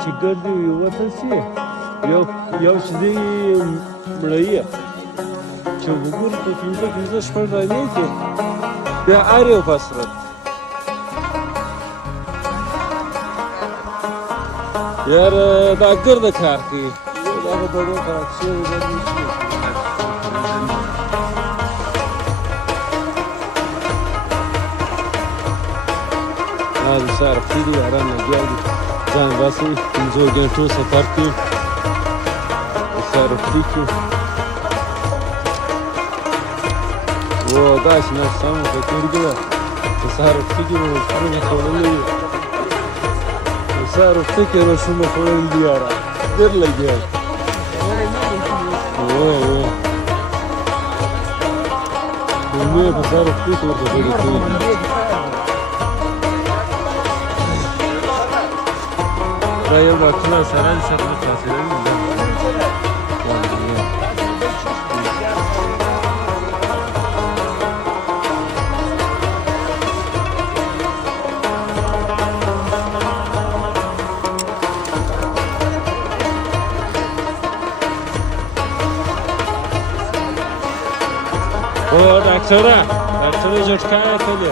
چې ګرځي ووتل شي یو چې دی مړی چې وګوري په پنځه شپږ دانې کې بیا هر یو فصرت یاره دا ګرده کار کوي دغه بډو خراب شوی ګرځي شي د سهار وختي دي ارام لګیا دي ځان باسي 5 ګنټو سفر کوي د سهار وختي کې داسې ناسته هم ورته کړې ده د سهار وختي کې به روشونه خوړلي وي د سهار وختي کې روشونه خوړل دي یاره ډېر لګیا دي مې په سهار وختي کې ورته خبرې کوي دا یو باکسونه سره دي سره نه خلاصېدلي ډاکټره جټکا یې کړې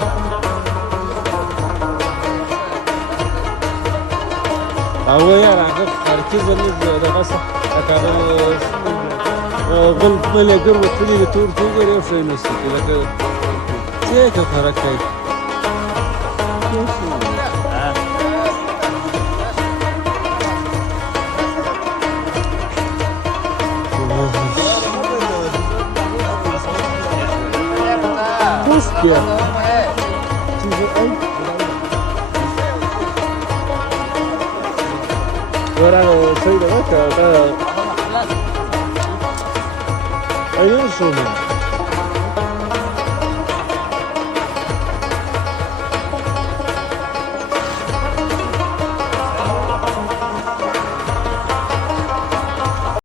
هغه یاره هغه ترکیز دغه څه غل ملګر وتلي د تور وګورې یو شی نشته لکه څه فرق کوي Yeah. Ora sei da vecchia, aiuto.